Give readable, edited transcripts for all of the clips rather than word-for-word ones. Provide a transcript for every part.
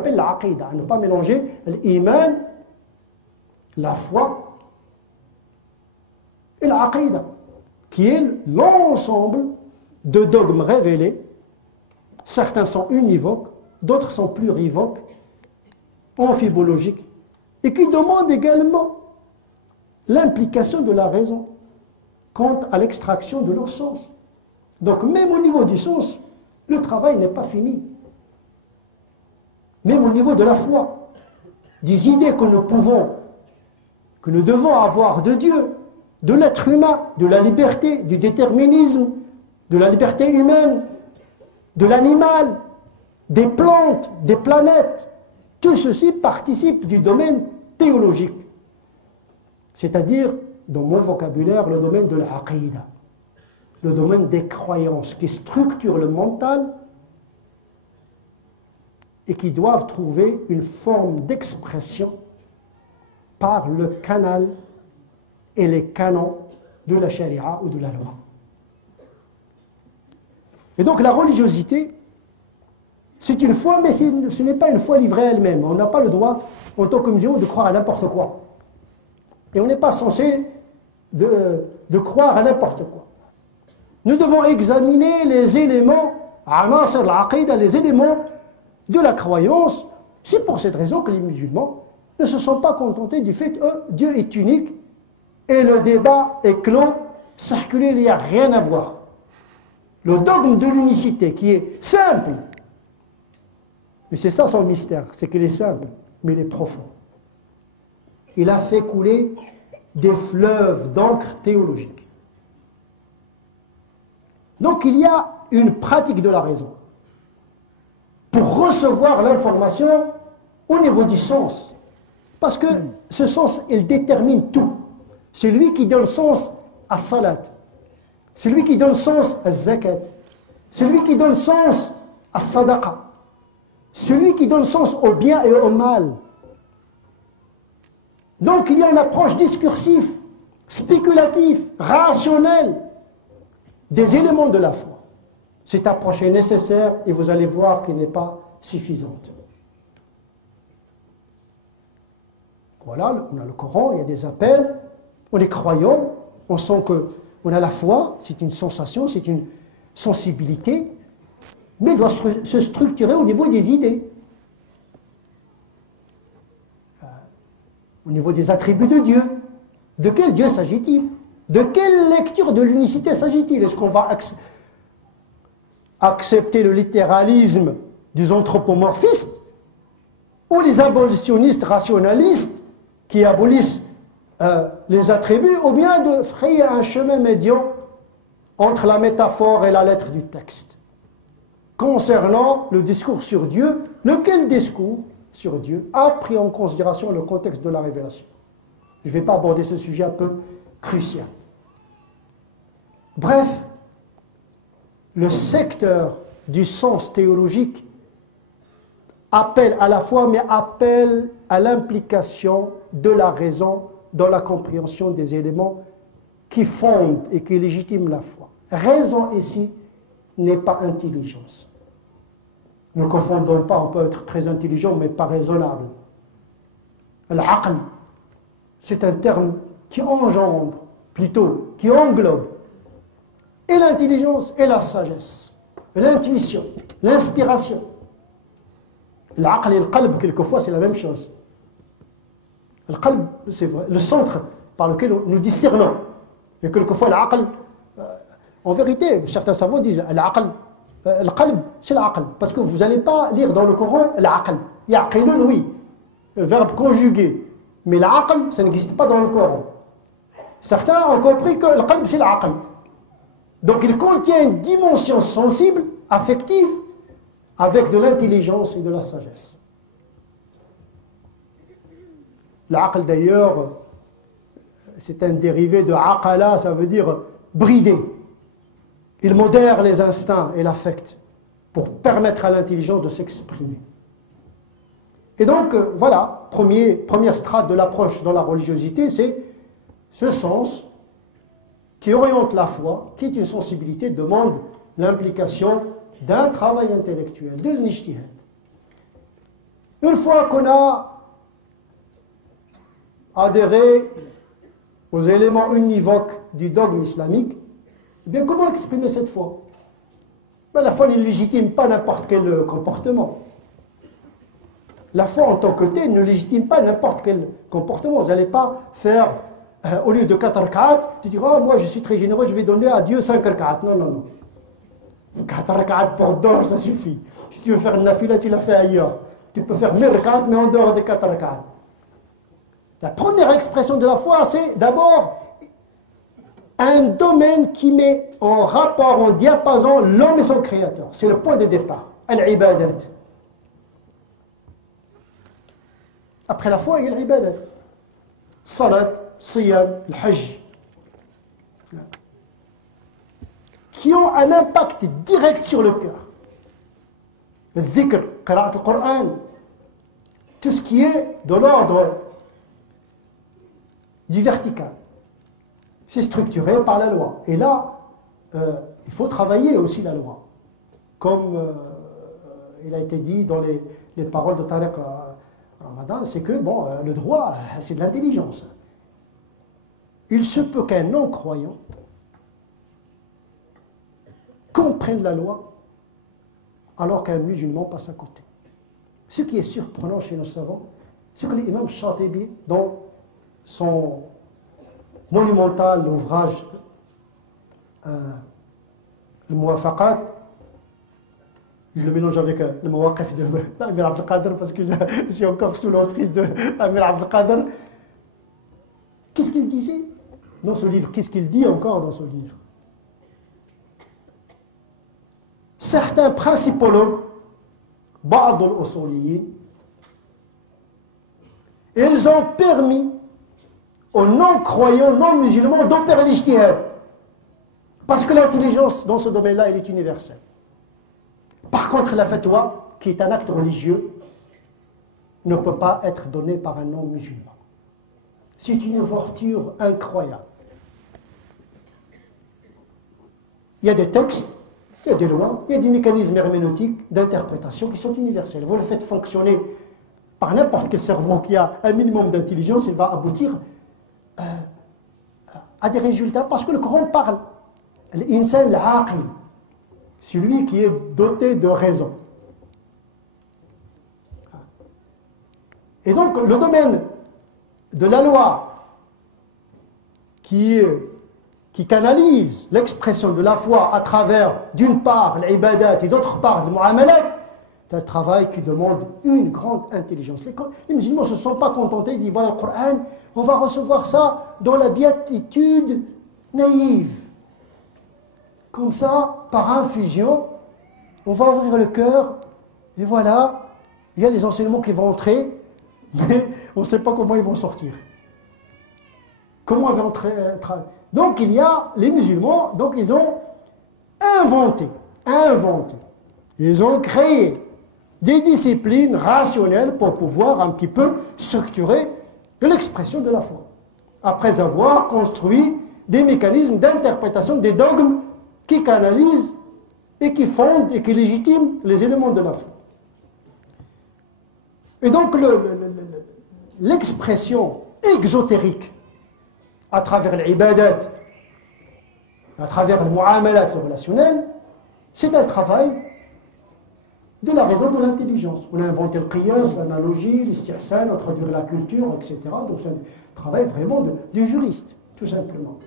appelle l'aqida, à ne pas mélanger l'iman, la foi, et l'aqida, qui est l'ensemble de dogmes révélés. Certains sont univoques, d'autres sont plurivoques, amphibologiques, et qui demandent également l'implication de la raison quant à l'extraction de leur sens. Donc même au niveau du sens, le travail n'est pas fini. Même au niveau de la foi, des idées que nous devons avoir de Dieu, de l'être humain, de la liberté, du déterminisme, de la liberté humaine, de l'animal, des plantes, des planètes, tout ceci participe du domaine théologique. C'est-à-dire, dans mon vocabulaire, le domaine de l'aqida, le domaine des croyances qui structurent le mental et qui doivent trouver une forme d'expression par le canal et les canons de la charia ou de la loi. Et donc la religiosité, c'est une foi, mais ce n'est pas une foi livrée à elle-même. On n'a pas le droit, en tant que musulman, de croire à n'importe quoi. Et on n'est pas censé de croire à n'importe quoi. Nous devons examiner les éléments, les éléments de la croyance. C'est pour cette raison que les musulmans ne se sont pas contentés du fait que Dieu est unique et le débat est clos, circulé, il n'y a rien à voir. Le dogme de l'unicité qui est simple, mais c'est ça son mystère, c'est qu'il est simple, mais il est profond. Il a fait couler des fleuves d'encre théologique. Donc il y a une pratique de la raison pour recevoir l'information au niveau du sens. Parce que ce sens, il détermine tout. C'est lui qui donne sens à salat. C'est lui qui donne sens à zakat. C'est lui qui donne sens à sadaqa. Celui qui donne sens au bien et au mal. Donc il y a une approche discursive, spéculative, rationnelle des éléments de la foi. Cette approche est nécessaire et vous allez voir qu'elle n'est pas suffisante. Voilà, on a le Coran, il y a des appels, on est croyant, on sent qu'on a la foi, c'est une sensation, c'est une sensibilité, mais il doit se structurer au niveau des idées, au niveau des attributs de Dieu. De quel Dieu s'agit-il? De quelle lecture de l'unicité s'agit-il? Est-ce qu'on va accepter le littéralisme des anthropomorphistes ou les abolitionnistes rationalistes qui abolissent les attributs, ou bien de frayer un chemin médian entre la métaphore et la lettre du texte? Concernant le discours sur Dieu, lequel discours sur Dieu a pris en considération le contexte de la révélation? Je ne vais pas aborder ce sujet un peu crucial. Bref, le secteur du sens théologique appelle à la foi, mais appelle à l'implication de la raison dans la compréhension des éléments qui fondent et qui légitiment la foi. Raison ici n'est pas intelligence. Ne confondons pas, on peut être très intelligent mais pas raisonnable. L'aql, c'est un terme qui engendre, plutôt, qui englobe et l'intelligence et la sagesse, l'intuition, l'inspiration. L'aql et le qalb, quelquefois, c'est la même chose. Le qalb, c'est vrai, le centre par lequel nous discernons. Et quelquefois, l'aql, en vérité, certains savants disent l'aql, le qalb, c'est l'aql. Parce que vous n'allez pas lire dans le Coran l'aql. Yaqilun, oui, le verbe conjugué. Mais l'aql, ça n'existe pas dans le Coran. Certains ont compris que le qalb, c'est l'aql. Donc il contient une dimension sensible, affective, avec de l'intelligence et de la sagesse. L'aql d'ailleurs, c'est un dérivé de aqala, ça veut dire brider. Il modère les instincts et l'affect pour permettre à l'intelligence de s'exprimer. Et donc, voilà, première strate de l'approche dans la religiosité, c'est ce sens qui oriente la foi, qui est une sensibilité, demande l'implication d'un travail intellectuel, de l'ijtihad. Une fois qu'on a adhéré aux éléments univoques du dogme islamique, eh bien, comment exprimer cette foi? Ben, la foi ne légitime pas n'importe quel comportement. La foi en tant que telle ne légitime pas n'importe quel comportement. Vous n'allez pas faire, au lieu de 4 rak'at, tu diras, oh, moi je suis très généreux, je vais donner à Dieu 5 rak'at. Non, non, non. 4 rak'at pour dehors, ça suffit. Si tu veux faire une nafila, tu l'as fait ailleurs. Tu peux faire 1000 rak'at, mais en dehors des 4 rak'at. La première expression de la foi, c'est d'abord un domaine qui met en rapport, en diapason, l'homme et son créateur. C'est le point de départ. Al-ibadat. Après la foi, il y a l'ibadat. Salat, siyam, le hajj. Qui ont un impact direct sur le cœur. Le dhikr, qira'at al-Qur'an. Tout ce qui est de l'ordre du vertical. C'est structuré par la loi. Et là, il faut travailler aussi la loi. Comme il a été dit dans les paroles de Tariq Ramadan, c'est que bon, le droit, c'est de l'intelligence. Il se peut qu'un non-croyant comprenne la loi alors qu'un musulman passe à côté. Ce qui est surprenant chez nos savants, c'est que l'imam Shatibi, dans son monumental ouvrage le Muwafaqat, je le mélange avec le Mawaqif de Amir Abdel Qadir parce que je suis encore sous l'emprise de Amir Abdel Qadir. Qu'est-ce qu'il disait dans ce livre? Qu'est-ce qu'il dit encore dans ce livre? Certains principologues, Ba'd al-Usuliyin, ils ont permis aux non-croyants, non-musulmans d'opérer l'ijtihad. Parce que l'intelligence dans ce domaine-là, elle est universelle. Par contre, la fatwa, qui est un acte religieux, ne peut pas être donnée par un non-musulman. C'est une ouverture incroyable. Il y a des textes, il y a des lois, il y a des mécanismes herméneutiques d'interprétation qui sont universels. Vous le faites fonctionner par n'importe quel cerveau qui a un minimum d'intelligence, il va aboutir à des résultats, parce que le Coran parle. L'insan al-aqil, celui qui est doté de raison. Et donc, le domaine de la loi qui canalise l'expression de la foi à travers, d'une part, l'ibadat et d'autre part, le muamalat, c'est un travail qui demande une grande intelligence. Les musulmans ne se sont pas contentés, ils disent voilà le Coran, on va recevoir ça dans la béatitude naïve. Comme ça, par infusion, on va ouvrir le cœur, et voilà, il y a les enseignements qui vont entrer, mais on ne sait pas comment ils vont sortir. Comment ils vont entrer? Donc il y a les musulmans, donc ils ont inventé, ils ont créé des disciplines rationnelles pour pouvoir un petit peu structurer l'expression de la foi, après avoir construit des mécanismes d'interprétation des dogmes qui canalisent et qui fondent et qui légitiment les éléments de la foi. Et donc l'expression exotérique à travers l'ibadat, à travers le muamalat relationnel, c'est un travail de la raison, de l'intelligence. On a inventé le qiyas, l'analogie, l'istihsan, introduire la culture, etc. Donc c'est un travail vraiment du juriste, tout simplement.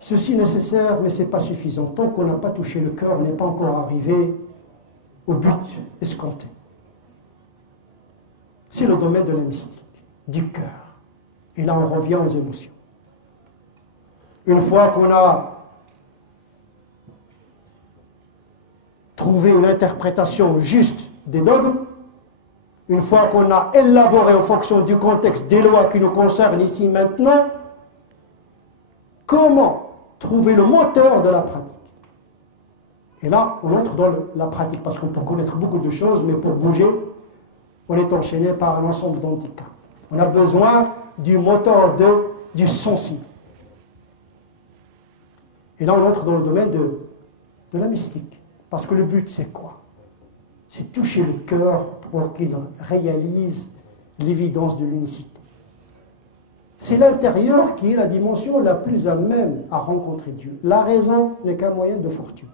Ceci est nécessaire, mais ce n'est pas suffisant. Tant qu'on n'a pas touché le cœur, on n'est pas encore arrivé au but escompté. C'est le domaine de la mystique, du cœur. Et là, on revient aux émotions. Une fois qu'on a trouvé une interprétation juste des dogmes, une fois qu'on a élaboré en fonction du contexte des lois qui nous concernent ici maintenant, comment trouver le moteur de la pratique? Et là, on entre dans la pratique, parce qu'on peut connaître beaucoup de choses, mais pour bouger, on est enchaîné par un ensemble d'handicaps. On a besoin du moteur du sensible. Et là, on entre dans le domaine de la mystique. Parce que le but, c'est quoi? c'est toucher le cœur pour qu'il réalise l'évidence de l'unicité. C'est l'intérieur qui est la dimension la plus à même à rencontrer Dieu. La raison n'est qu'un moyen de fortune,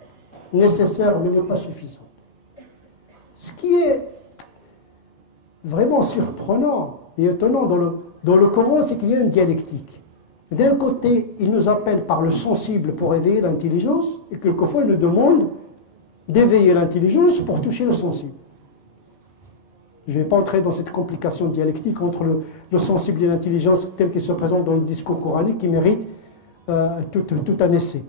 nécessaire mais n'est pas suffisant. Ce qui est vraiment surprenant et étonnant dans le Coran, c'est qu'il y a une dialectique. D'un côté, il nous appelle par le sensible pour éveiller l'intelligence, et quelquefois il nous demande d'éveiller l'intelligence pour toucher le sensible. Je ne vais pas entrer dans cette complication dialectique entre le sensible et l'intelligence telle qu'elle se présente dans le discours coranique qui mérite tout un essai.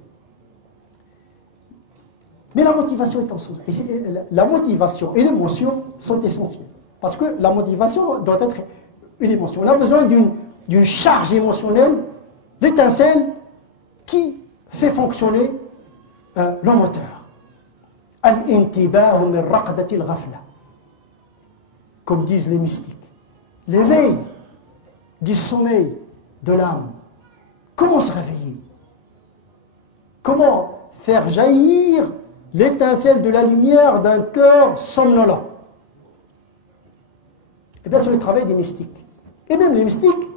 Mais la motivation est essentielle. La motivation et l'émotion sont essentielles. Parce que la motivation doit être une émotion. On a besoin d'une charge émotionnelle, l'étincelle qui fait fonctionner le moteur. Al-intibāhu min raqdati al-ghafla, comme disent les mystiques. L'éveil du sommeil de l'âme. Comment se réveiller? Comment faire jaillir l'étincelle de la lumière d'un cœur somnolent? Eh bien, c'est le travail des mystiques. Et même les mystiques,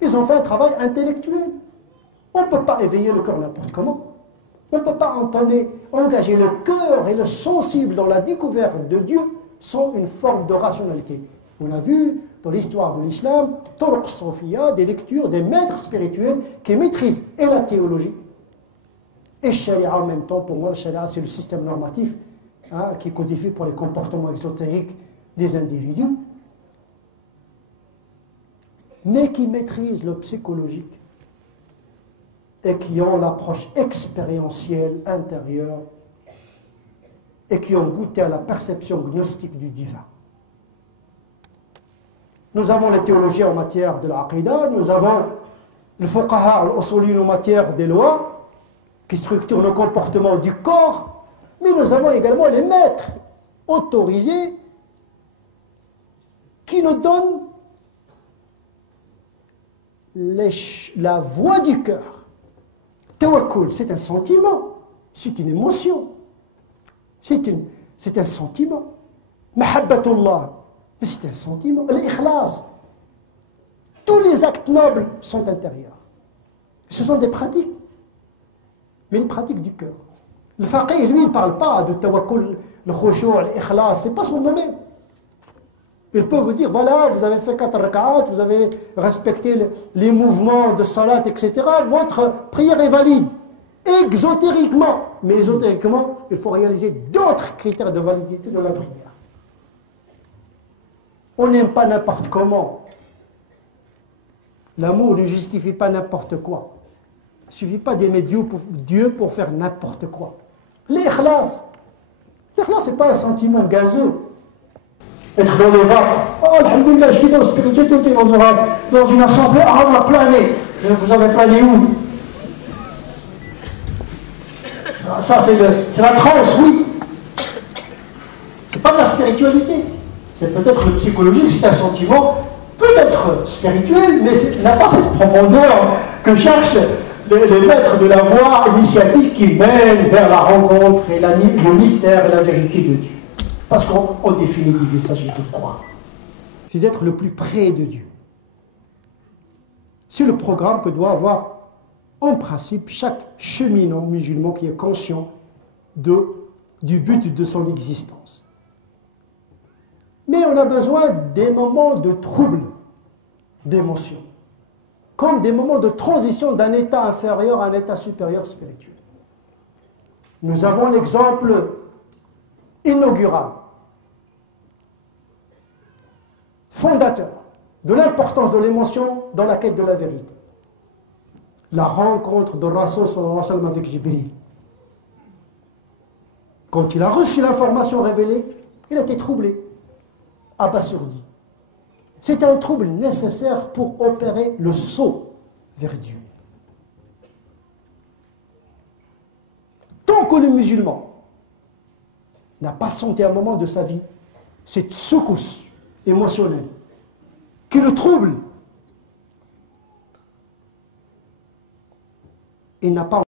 ils ont fait un travail intellectuel. On ne peut pas éveiller le cœur n'importe comment. On ne peut pas engager le cœur et le sensible dans la découverte de Dieu sans une forme de rationalité. On a vu dans l'histoire de l'islam, Turuq Sofiya, des lectures des maîtres spirituels qui maîtrisent et la théologie et Sharia en même temps. Pour moi, le Sharia, c'est le système normatif qui codifie pour les comportements exotériques des individus, mais qui maîtrisent le psychologique et qui ont l'approche expérientielle intérieure et qui ont goûté à la perception gnostique du divin. Nous avons les théologiens en matière de l'aqida, nous avons le fuqaha al-usulin en matière des lois qui structurent le comportement du corps, mais nous avons également les maîtres autorisés qui nous donnent la voix du cœur. Tawakkul, c'est un sentiment, c'est une émotion, c'est un sentiment. Mahabbatullah, mais c'est un sentiment. L'ikhlas, tous les actes nobles sont intérieurs. Ce sont des pratiques, mais une pratique du cœur. Le faqih, lui, il ne parle pas de tawakkul, le khushu', l'ikhlas, ce n'est pas son domaine. Il peut vous dire, voilà, vous avez fait 4 rak'at, vous avez respecté les mouvements de salat, etc. Votre prière est valide. Exotériquement. Mais ésotériquement, il faut réaliser d'autres critères de validité de la prière. On n'aime pas n'importe comment. L'amour ne justifie pas n'importe quoi. Il ne suffit pas d'aimer Dieu pour faire n'importe quoi. L'ikhlas. L'ikhlas, ce n'est pas un sentiment gazeux. Être dans les bras, oh, alhamdoulilah, je suis dans la spiritualité, dans une assemblée, ah, on a plané. Vous avez plané où? Ça, c'est la transe, oui. C'est pas de la spiritualité. C'est peut-être le psychologique, c'est un sentiment, peut-être spirituel, mais n'a pas cette profondeur que cherchent les maîtres de la voie initiatique qui mène vers la rencontre et le mystère et la vérité de Dieu. Parce qu'en définitive, il s'agit de quoi? C'est d'être le plus près de Dieu. C'est le programme que doit avoir, en principe, chaque cheminant musulman qui est conscient du but de son existence. Mais on a besoin des moments de trouble, d'émotion, comme des moments de transition d'un état inférieur à un état supérieur spirituel. Nous avons l'exemple inaugural, fondateur de l'importance de l'émotion dans la quête de la vérité. La rencontre de Rasoul sallallahu alayhi wa sallam avec Jibril. Quand il a reçu l'information révélée, il a été troublé, abasourdi. C'est un trouble nécessaire pour opérer le saut vers Dieu. Tant que le musulman n'a pas senti un moment de sa vie cette secousse émotionnelle qui le trouble, il n'a pas